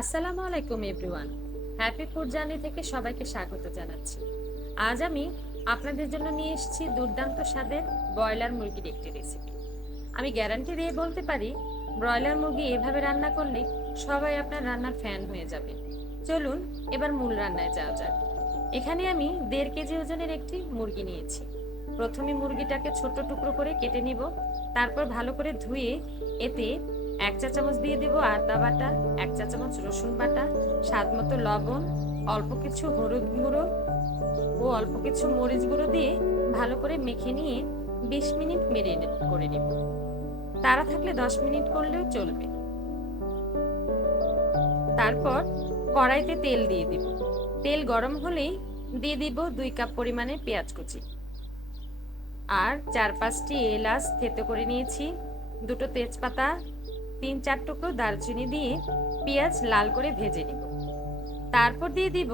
আসসালামু আলাইকুম everyone. Happy food journey থেকে সবাইকে স্বাগত জানাচ্ছি। আজ আমি আপনাদের জন্য নিয়ে এসেছি দুর্দান্ত স্বাদের ব্রয়লার মুরগির একটি রেসিপি। আমি গ্যারান্টি দিয়ে বলতে পারি, ব্রয়লার মুরগি এভাবে রান্না করলে সবাই আপনার রান্নার ফ্যান হয়ে যাবে। চলুন এবার মূল রান্নায় যাওয়া যাক। এখানে আমি 1.5 কেজি ওজনের একটি মুরগি নিয়েছি। প্রথমে মুরগিটাকে ছোট টুকরো করে কেটে নিব। তারপর ভালো করে ধুয়ে এতে 1 চা চামচ দিয়ে দেব আদা বাটা, 1 চা চামচ রসুন বাটা, স্বাদ মতো লবণ, অল্প কিছু হলুদ গুঁড়ো ও অল্প কিছু মরিচ গুঁড়ো দিয়ে ভালো করে মেখে নিয়ে 20 মিনিট মেরিনেট করে নেব। তাড়া থাকলে 10 মিনিট করলেও চলবে। তারপর কড়াইতে তেল দিয়ে দিব। তেল গরম হলেই দিয়ে দিব 2 কাপ পরিমাণে পেঁয়াজ কুচি আর 4-5টি এলাচ থেতো করে নিয়েছি, 2টো তেজপাতা, 3-4 টুকরো দারচিনি দিয়ে পেঁয়াজ লাল করে ভেজে নিব। তারপর দিয়ে দিব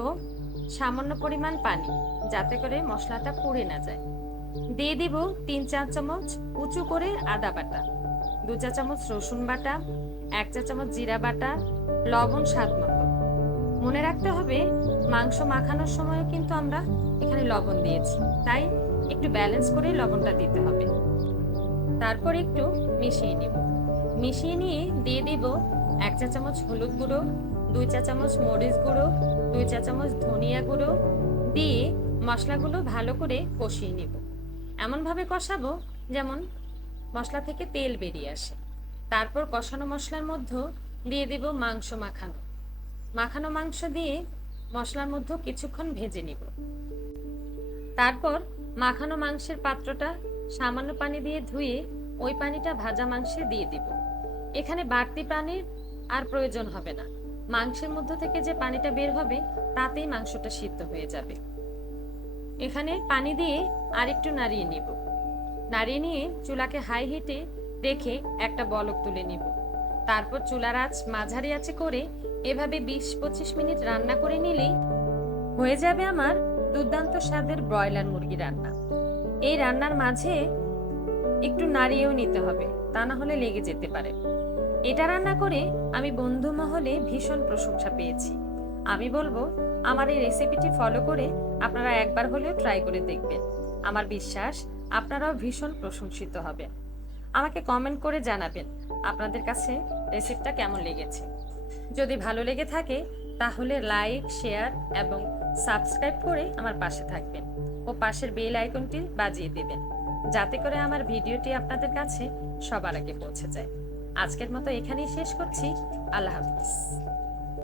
সামান্য পরিমাণ পানি, যাতে করে মশলাটা পুড়ে না যায়। দিয়ে দিব 3-4 চামচ উঁচু করে আদা বাটা, 2 চা চামচ রসুন বাটা, 1 চা চামচ জিরা বাটা, লবণ স্বাদ মতো। মনে রাখতে হবে, মাংস মাখানোর সময় কিন্তু আমরা এখানে লবণ দিয়েছি, তাই একটু ব্যালেন্স করে লবণটা দিতে হবে। তারপর একটু মিশিয়ে নিব। মিশিয়ে নিয়ে দিয়ে দিব 1 চা চামচ হলুদ গুঁড়ো, 2 চা চামচ মরিচ গুঁড়ো, 2 চা চামচ ধনিয়া গুঁড়ো দিয়ে মশলাগুলো ভালো করে কষিয়ে নিব। এমনভাবে কষাবো যেমন মশলা থেকে তেল বেরিয়ে আসে। তারপর কষানো মশলার মধ্যে দিয়ে দিব মাখানো মাংস দিয়ে মশলার মধ্যে কিছুক্ষণ ভেজে নিব। তারপর মাখানো মাংসের পাত্রটা সামান্য পানি দিয়ে ধুয়ে ওই পানিটা ভাজা মাংসে দিয়ে দিব। এখানে বাড়তি পানির আর প্রয়োজন হবে না, মাংসের মধ্য থেকে যে পানিটা বের হবে তাতেই মাংসটা সিদ্ধ হয়ে যাবে। এখানে পানি দিয়ে আরেকটু নাড়িয়ে নিব। নাড়িয়ে নিয়ে চুলাকে হাই হিটে রেখে একটা বলক তুলে নিব। তারপর চুলার আঁচ মাঝারি আঁচে করে এভাবে 20-25 মিনিট রান্না করে নিলেই হয়ে যাবে আমার দুর্দান্ত স্বাদের ব্রয়লার মুরগি রান্না। এই রান্নার মাঝে একটু নাড়িয়েও নিতে হবে, তা না হলে লেগে যেতে পারে। এটা রান্না করে আমি বন্ধু মহলে ভীষণ প্রশংসা পেয়েছি। আমি বলবো, আমার এই রেসিপিটি ফলো করে আপনারা একবার হলেও ট্রাই করে দেখবেন। আমার বিশ্বাস আপনারাও ভীষণ প্রশংসিত হবেন। আমাকে কমেন্ট করে জানাবেন আপনাদের কাছে রেসিপিটা কেমন লেগেছে। যদি ভালো লেগে থাকে তাহলে লাইক, শেয়ার এবং সাবস্ক্রাইব করে আমার পাশে থাকবেন ও পাশের বেল আইকনটি বাজিয়ে দেবেন, যাতে করে আমার ভিডিওটি আপনাদের কাছে সবার আগে পৌঁছে যায়। আজকের মতো এখানেই শেষ করছি। আল্লাহ হাফিজ।